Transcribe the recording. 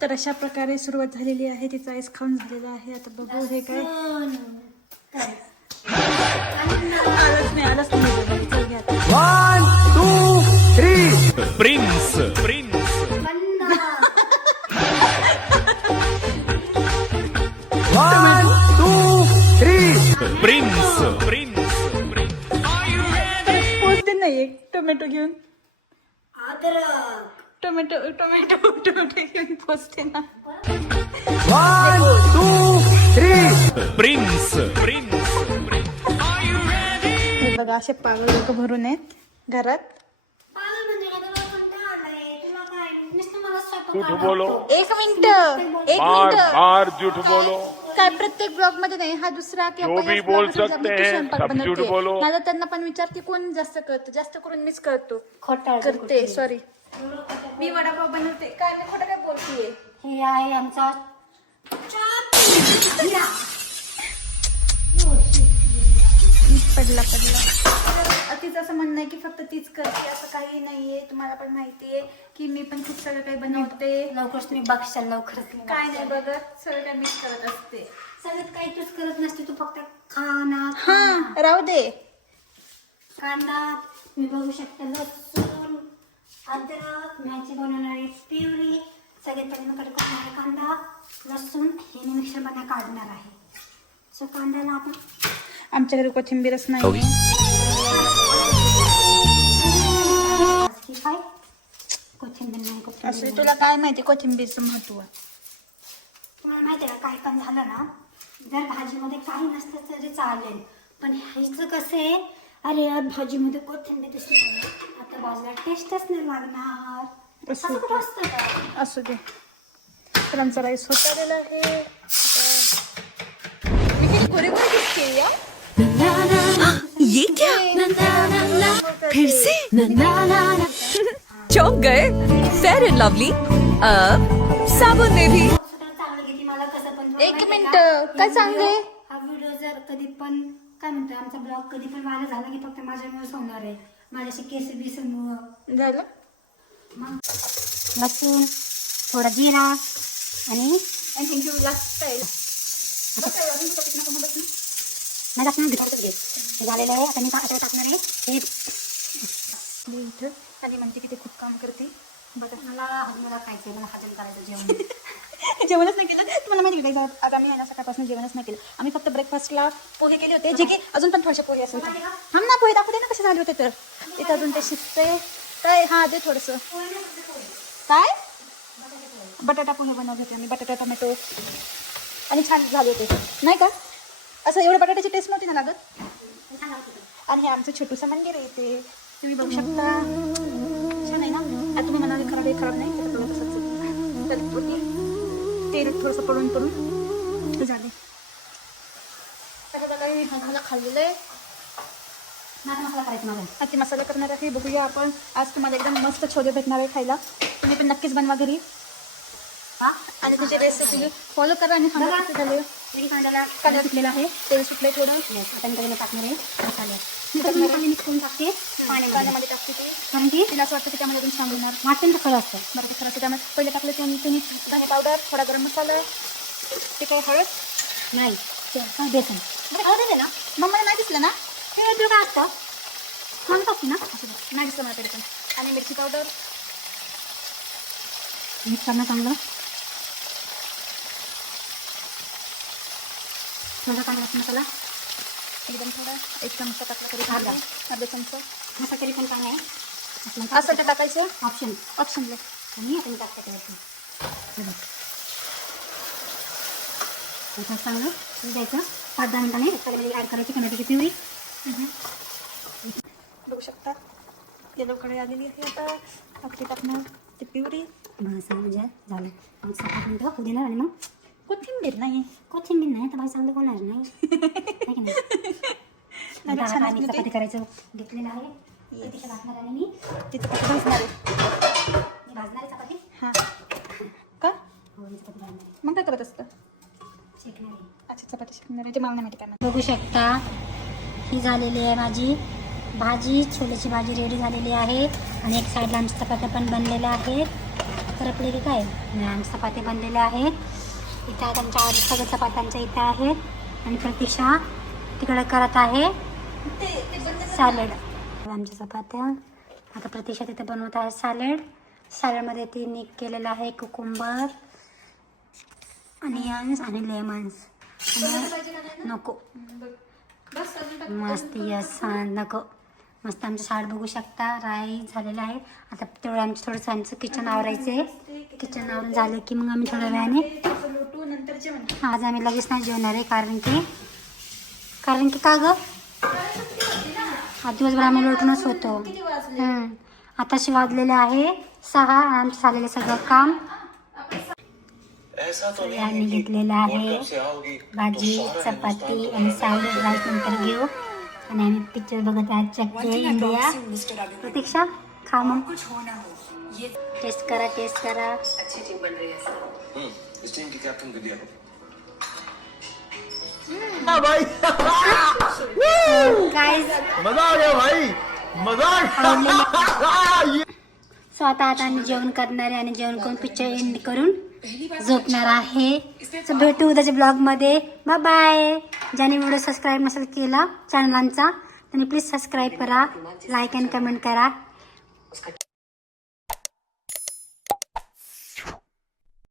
तर अशा प्रकारे सुरुवात झालेली आहे. तिचा आईस खाऊन झालेला आहे. आता बघू हे काय आलंच नाही चल घ्या आता. 1 2 3 प्रिन्स प्रिन्स 1 2 3 प्रिन्स प्रिन्स पोचते नाही एक टोमॅटो घेऊन टोमॅटो टोमॅटो टोमॅटो घेऊन पोचते ना. 1 2 3 प्रिन्स प्रिन्स हे बघा असे पागल लोक भरून आहेत घरात. झूठ बोलो एक मिनिट बार बार झूठ बोलो काय प्रत्येक ब्लॉग मध्ये नाही हा दुसरा की जो आपण भी याच बोल blog मध्ये सकते मी हैं, स्वयंपाक सब बनवते. झूठ बोलो. माझं त्यांना पण विचारते कोण जास्त करतो. जास्त करून मीच करते सॉरी. मी वडापाव बनवते काय मी खोटं काय बोलतीये. हे आहे आमचा पडला तिचं असं म्हणणं आहे की फक्त तीच करते असं काही नाहीये. तुम्हाला पण माहितीये की मी पण खूप सगळं काही बनवते. लवकरच तुम्ही बघशाल लवकरच तुम्ही काय नाही बघत सगळं काय मीच करत असते. सगळ्यात काही तूच करत नसते तू फक्त खाना हा राहू दे. कांदा तुम्ही बघू शकता लसूण अद्रक मॅची बनवणारी पिवरी सगळ्यात पहिल्यांदा कडे करणारा कांदा लसूण हे मी मिक्सर मध्ये काढणार आहे. सो कांद्याला आपण आमच्या घरी कोथिंबीरच नाही. ही काय कोथिंबीर नाही कोथिंबीर असं तुला काय माहिती कोथिंबीरचं महत्व. तुम्हाला माहिती आहे का काय पण झालं ना जर भाजीमध्ये काही नसलं तरी चालेल पण ह्याचं कसं आहे अरे यार भाजीमध्ये कोथिंबीर दिसली आता भाजीला टेस्टच नाही लागणार असं कुठं असतं का. असू दे. तर आमचा राईस होत आलेला आहे. मी किती गोरी गोरी दिसते या. ये क्या फिर से चौंक गए फेयर एंड लवली अब साबुन में भी. सुद्धा चांगलं घेते मला कसं पण एक मिनिट काय चांगले हा व्हिडिओ जर कधी पण काय म्हणतो आमचा ब्लॉग कधी पण व्हायरल झाला की फक्त माझ्यामुळेच होणार आहे माझ्याशी केस बिसमुळं. झालं. मग लसूण थोडा जिरा आणि थँक्यू लास्ट स्टाईल. माझा आपण घरातच घे हे झालेलं आहे आता मी आता टाकणार आहे हे इथं आणि म्हणते की ते खूप काम करते. बघा मला खायचं मला हजम करायचं जेवण जेवणच नाही केलं. तुम्हाला माहिती आहे आज आम्ही आहे ना सकाळपासून जेवणच नाही केलं. आम्ही फक्त ब्रेकफास्टला पोहे केले होते जे की अजून पण थोडेसे पोहे असेल. थांब ना पोहे दाखवते ना कसे झाले होते. तर इथं अजून ते शिजते काय. हा दे थोडंसं काय बटाटा पोहे बनवत होते आम्ही. बटाटा टोमॅटो आणि छान झाले होते नाही का. असं एवढं बटाट्याची टेस्ट नव्हती ना लागत. आणि हे आमचं छोटूसं मंदिर आहे ते तुम्ही बघू शकता. छान आहे ना. आता तुम्ही म्हणाले खराब आहे खराब नाही थोडं कसं तेल थोडंसं पडून पडून झाले. सगळं काही मला खाल्लेलं आहे. मसाला करायचा माझा नक्की मसाला करणार आहे. बघूया आपण आज तुम्हाला एकदम मस्त छोले भेटणार आहे खायला. तुम्ही पण नक्कीच बनवा घरी आणि तुझी रेसिपी फॉलो करा. आणि बघा. झाले कांद्याला कांदा सुटलेला आहे तेल सुटलंय थोडं. आता मी टाकणार आहे मसाले मी कसं पाणी मिक्स करून टाकते पाण्यामध्ये टाकते ते कारण की तिला असं वाटतं की त्यामध्ये अजून छान होणार. वाटण तर खरं असतं बरं ते खरं असतं. त्यामुळे पहिले टाकलं तुम्ही धने पावडर थोडा गरम मसाला ते काय हळद नाही बेसन बरं हळद आहे ना. मग मला नाही दिसलं ना. हे तुला काय असतं सांगतात ना असं नाही दिसलं मला तरी पण. आणि मिरची पावडर मिक्स करणं चांगलं थोडा कांदा मसाला एकदम थोडा 1 चमचा टाकला तरी अर्धा चमचा मसाला तरी पण काय आहे असं ते टाकायचं ऑप्शन ऑप्शनला. आणि आता मी टाकते त्यावरती चांगलं द्यायचं 5-10 मिनिटांनी त्यामध्ये ॲड करायची टोमॅटोची प्युरी बघू शकता येलो कडे आलेली आहे. आता आपली टाकणार ती प्युरी बस म्हणजे झालं मग 7-8 मिनिटं होऊ देणार आणि मग कोथिंबीर नाही कोथिंबीर नाही तर माझं चांगलं होणार नाही आता छान आणि असली चपाती करायचं घेतलेलं आहे तिथे भाजणार आणि मी ती चपाती भाजणार आहे. भाजणार आहे चपाती हां का हो मी चपाती भाजणार आहे मग काय करत असतं. शेकणार आहे अच्छा चपाती शिकणार आहे ते मला नाही माहिती काय म्हणतात. बघू शकता ही झालेली आहे माझी भाजी छोलेची भाजी रेडी झालेली आहे आणि एक साईडला आमच्या चपात्या पण बनलेल्या आहेत. करपले की काय आमच्या चपात्या बनलेल्या आहेत. इथं आता आमच्या आधी सगळ्या चपात्यांच्या इथं आहेत आणि प्रतीक्षा तिकडे करत आहे सॅलड. आमच्या चपात्या आता प्रतीक्षा तिथे बनवत आहे सॅलड. सॅलडमध्ये तिने केलेलं आहे कुकुंबर, अनियन्स आणि लेमन्स. नको मस्त यस नको मस्त आमचं साड बघू शकता राईस झालेलं आहे. आता तेवढं आमचं थोडंसं आमचं किचन आवरायचं आहे. किचन आवरून झालं की मग आम्ही थोड्या वेळाने आज आम्ही लगेच नाही जेवणार आहे कारण की का गं आज दिवसभर आम्ही लोटूनच होतो. आताशी वाजलेले आहे 6 आणि आमचं झालेलं सगळं काम. आम्ही घेतलेलं आहे भाजी चपाती आणि सॅलड राईस नंतर घेऊ आणि आम्ही पिक्चर बघत आहे चक्के इंडिया. प्रतीक्षा खा मग टेस्ट करा भाई गाइस मजा आ गया भाई मजा. सो आता आम्ही जेवण करणार आहे आणि जेवण करून पिक्चर एंड करून झोपणार आहे. सो भेटू उद्याच्या ब्लॉगमध्ये. Bye bye. ज्याने व्हिडिओ सबस्क्राईब नसेल केला चॅनलांचा त्यांनी प्लीज सबस्क्राईब करा, लाईक अँड कमेंट करा.